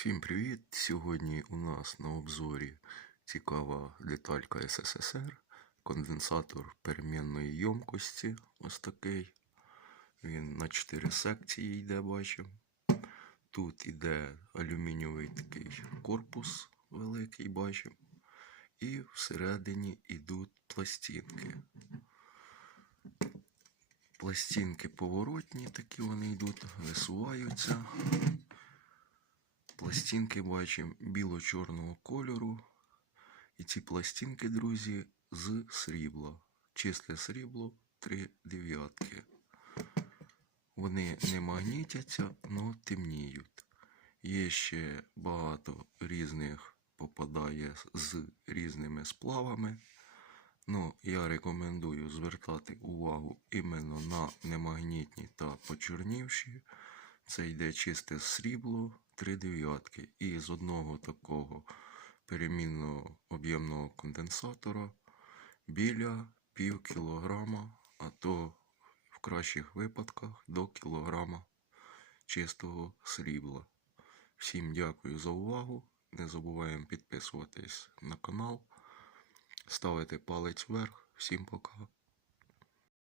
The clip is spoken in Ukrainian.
Всім привіт! Сьогодні у нас на обзорі цікава деталька СССР, конденсатор перемінної ємкості. Ось такий. Він на 4 секції йде, бачимо. Тут іде алюмінієвий такий корпус великий, бачимо. І всередині йдуть пластинки. Пластинки поворотні, такі вони йдуть, висуваються. Пластинки бачимо біло-чорного кольору. І ці пластинки, друзі, з срібла. Чисте срібло 3 дев'ятки. Вони не магнітяться, але темніють. Є ще багато різних попадає з різними сплавами. Ну, я рекомендую звертати увагу іменно на немагнітні та почорнівші. Це йде чисте срібло, три дев'ятки. І з одного такого перемінного об'ємного конденсатора біля пів кілограма, а то в кращих випадках до кілограма чистого срібла. Всім дякую за увагу. Не забуваємо підписуватись на канал, ставити палець вверх. Всім пока.